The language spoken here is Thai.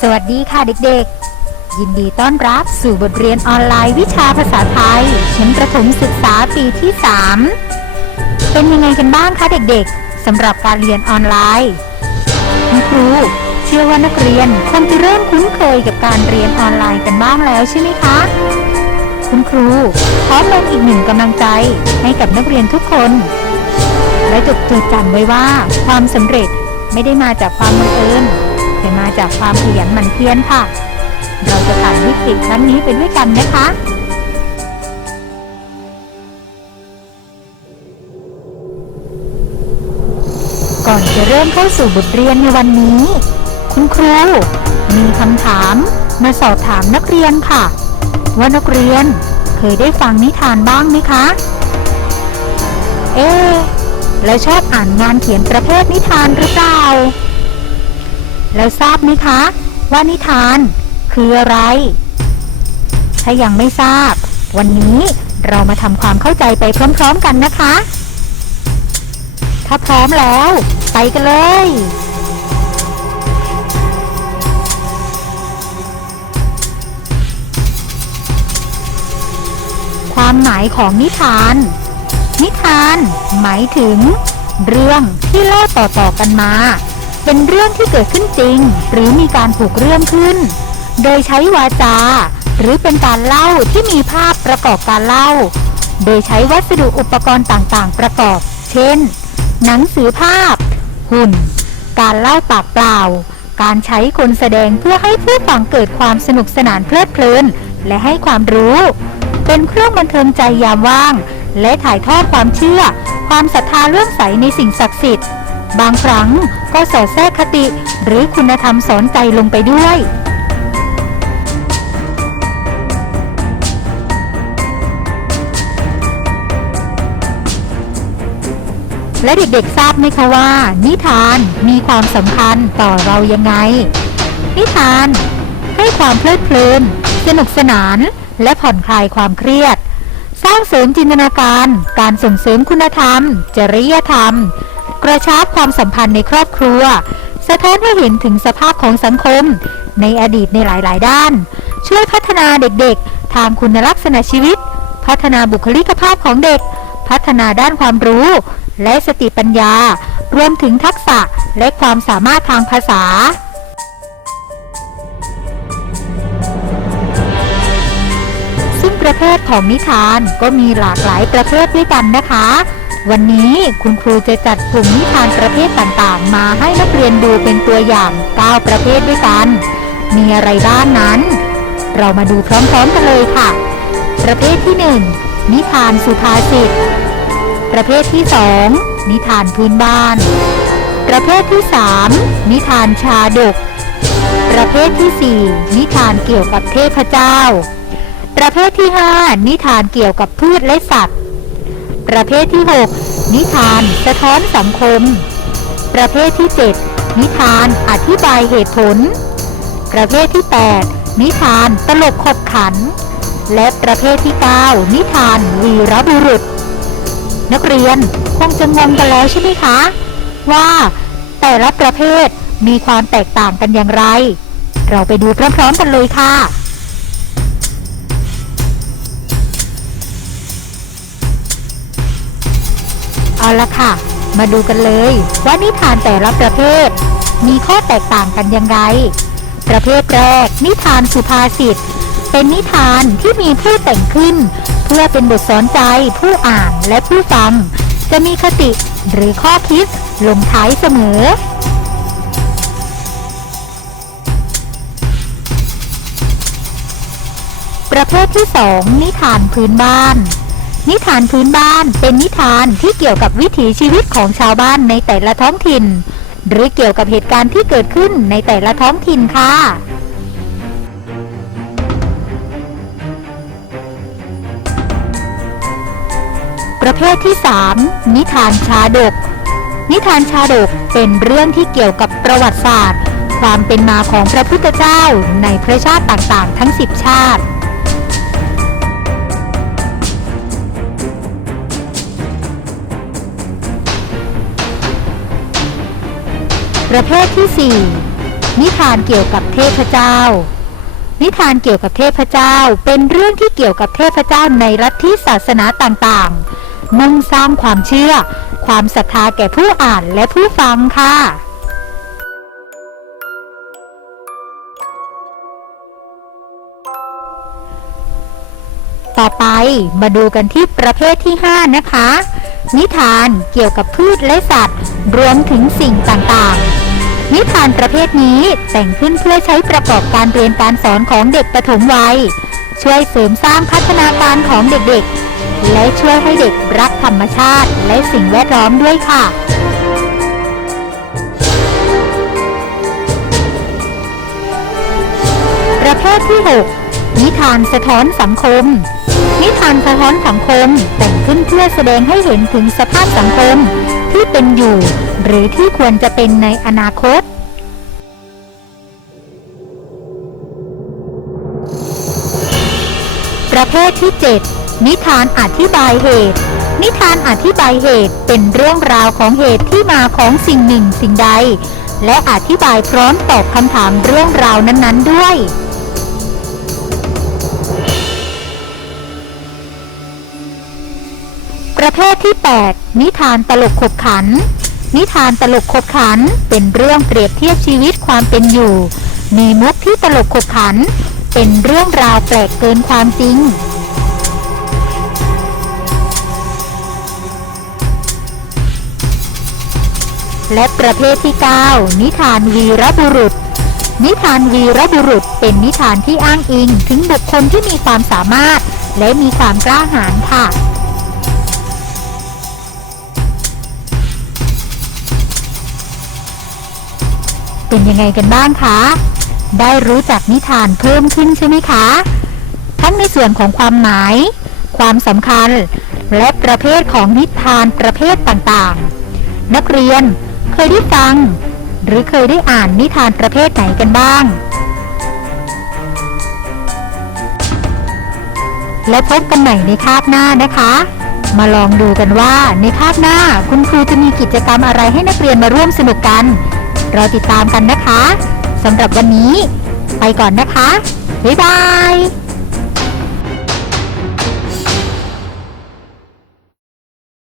สวัสดีค่ะเด็กๆ ยินดีต้อนรับสู่บทเรียนออนไลน์วิชาภาษาไทยชั้นประถมศึกษาปีที่ 3 เป็นยังไงกันบ้างคะเด็กๆสำหรับการเรียนออนไลน์คุณครูเชื่อว่านักเรียนคงจะเริ่มคุ้นเคยกับการเรียนออนไลน์กันบ้างแล้วใช่ไหมคะ คุณครูขอเป็นอีกหนึ่งกำลังใจให้กับนักเรียนทุกคน และจดจดจำไว้ว่าความสำเร็จไม่ได้มาจากความบังเอิญ แต่มาจากความขยันหมั่นเพียรค่ะ เราจะผ่านวิกฤตครั้งนี้ไปด้วยกันนะคะก่อนจะเริ่มเข้าสู่บทเรียนในวันนี้ คุณครู มีคำถามมาสอบถามนักเรียนค่ะ ว่านักเรียนเคยได้ฟังนิทานบ้างไหมคะ เอ๊แล้วชอบอ่านงานเขียนประเภทนิทานหรือเปล่า แล้วทราบไหมคะ ว่านิทานคืออะไร ถ้ายังไม่ทราบ วันนี้เรามาทำความเข้าใจไปพร้อม ๆ กันนะคะ ถ้าพร้อมแล้ว ไปกันเลย ความหมายของนิทาน นิทาน หมายถึง เรื่องที่เล่าต่อๆกันมา เป็นเรื่องที่เกิดขึ้นจริง หรือมีการผูกเรื่องขึ้น โดยใช้วาจา หรือเป็นการเล่าที่มีภาพประกอบการเล่า โดยใช้วัสดุอุปกรณ์ต่างๆ ประกอบ เช่น หนังสือภาพ หุ่น การเล่าปากเปล่า การใช้คนแสดงเพื่อให้ผู้ฟังเกิดความสนุกสนานเพลิดเพลิน และให้ความรู้ เป็นเครื่องบันเทิงใจยามว่าง และถ่ายทอดความเชื่อ ความศรัทธาเลื่อมใสในสิ่งศักดิ์สิทธิ์ บางครั้งก็สอดแทรกคติหรือคุณธรรมสอนใจลงไปด้วย และเด็กๆทราบไหมคะว่า นิทานมีความสำคัญต่อเรายังไง นิทานให้ความเพลิดเพลิน สนุกสนานและผ่อนคลายความเครียด สร้างเสริมจินตนาการ การส่งเสริมคุณธรรม จริยธรรม กระชับความสัมพันธ์ในครอบครัว สะท้อนให้เห็นถึงสภาพของสังคม ในอดีตในหลายๆ ด้าน ช่วยพัฒนาเด็กๆ ทางคุณลักษณะชีวิต พัฒนาบุคลิกภาพของเด็ก พัฒนาด้านความรู้ และสติปัญญา รวมถึงทักษะและความสามารถทางภาษาซึ่งประเภทของนิทานก็มีหลากหลายประเภทด้วยกันนะคะ วันนี้คุณครูจะจัดกลุ่มนิทานประเภทต่างๆ มาให้นักเรียนดูเป็นตัวอย่าง 9 ประเภทด้วยกัน มีอะไรบ้างนั้น เรามาดูพร้อมๆกันเลยค่ะ ประเภทที่ 1 นิทานสุภาษิต ประเภทที่ 2 นิทานพื้นบ้าน ประเภทที่ 3 นิทานชาดก ประเภทที่ 4 นิทานเกี่ยวกับเทพเจ้า ประเภทที่ 5 นิทานเกี่ยวกับพืชและสัตว์ ประเภทที่ 6 นิทาน สะท้อนสังคม ประเภทที่ 7 นิทานอธิบายเหตุผล ประเภทที่ 8 นิทานตลกขบขัน และประเภทที่ 9 นิทานวีรบุรุษ นักเรียนคงจะงงกันแล้วใช่ไหมคะ ว่าแต่ละประเภทมีความแตกต่างกันอย่างไร เราไปดูพร้อมๆกันเลยค่ะ เอาละค่ะ มาดูกันเลยว่านิทานแต่ละประเภท มีข้อแตกต่างกันยังไง ประเภทแรก นิทานสุภาษิต เป็นนิทานที่มีผู้แต่งขึ้น เพื่อเป็นบทสอนใจผู้อ่านและผู้ฟัง จะมีคติหรือข้อคิดลงท้ายเสมอประเภทที่ 2 นิทานพื้นบ้าน นิทานพื้นบ้านเป็นนิทานที่เกี่ยวกับวิถีชีวิตของชาวบ้านในแต่ละท้องถิ่น หรือเกี่ยวกับเหตุการณ์ที่เกิดขึ้นในแต่ละท้องถิ่นค่ะ ประเภทที่ 3 นิทานชาดก นิทานชาดกเป็นเรื่องที่เกี่ยวกับประวัติศาสตร์ ความเป็นมาของพระพุทธเจ้าในพระชาติต่างๆ ทั้ง 10 ชาติ ประเภทที่ 4 นิทานเกี่ยวกับเทพเจ้า นิทานเกี่ยวกับเทพเจ้า เป็นเรื่องที่เกี่ยวกับเทพเจ้าในลัทธิศาสนาต่างๆ มุ่งสร้างความเชื่อ ความศรัทธาแก่ผู้อ่านและผู้ฟังค่ะต่อไปมาดูกันที่ประเภทที่ 5 นะคะ นิทานเกี่ยวกับพืชและสัตว์ รวมถึงสิ่งต่างๆ นิทานประเภทนี้แต่งขึ้นเพื่อใช้ประกอบการเรียนการสอนของเด็กปฐมวัย ช่วยเสริมสร้างพัฒนาการของเด็กๆ และช่วยให้เด็กรักธรรมชาติและสิ่งแวดล้อมด้วยค่ะประเภทที่ 6 นิทานสะท้อนสังคม นิทานสะท้อนสังคมแต่งขึ้นเพื่อแสดงให้เห็นถึงสภาพสังคมที่เป็นอยู่ หรือที่ควรจะเป็นในอนาคต ประเภทที่ 7 นิทานอธิบายเหตุ นิทานอธิบายเหตุเป็นเรื่องราวของเหตุที่มาของสิ่งหนึ่งสิ่งใด และอธิบายพร้อมตอบคำถามเรื่องราวนั้น ๆ ด้วย ประเภทที่ 8 นิทานตลกขบขัน นิทานตลกขบขันเป็นเรื่องเปรียบเทียบชีวิตความเป็นอยู่ มีมุกที่ตลกขบขัน เป็นเรื่องราวแปลกเกินความจริง และประเภทที่ 9 นิทานวีรบุรุษ นิทานวีรบุรุษเป็นนิทานที่อ้างอิงถึงบุคคลที่มีความสามารถ และมีความกล้าหาญค่ะ เป็นยังไงกันบ้างคะ ได้รู้จักนิทานเพิ่มขึ้นใช่ไหมคะ ทั้งในส่วนของความหมาย ความสำคัญ และประเภทของนิทานประเภทต่างๆ นักเรียนเคยได้ฟัง หรือเคยได้อ่านนิทานประเภทไหนกันบ้าง และพบกันใหม่ในคาบหน้านะคะ มาลองดูกันว่าในคาบหน้าคุณครูจะมีกิจกรรมอะไรให้นักเรียนมาร่วมสนุกกัน รอติดตามกันนะคะสำหรับวันนี้ ไปก่อนนะคะ บ๊ายบาย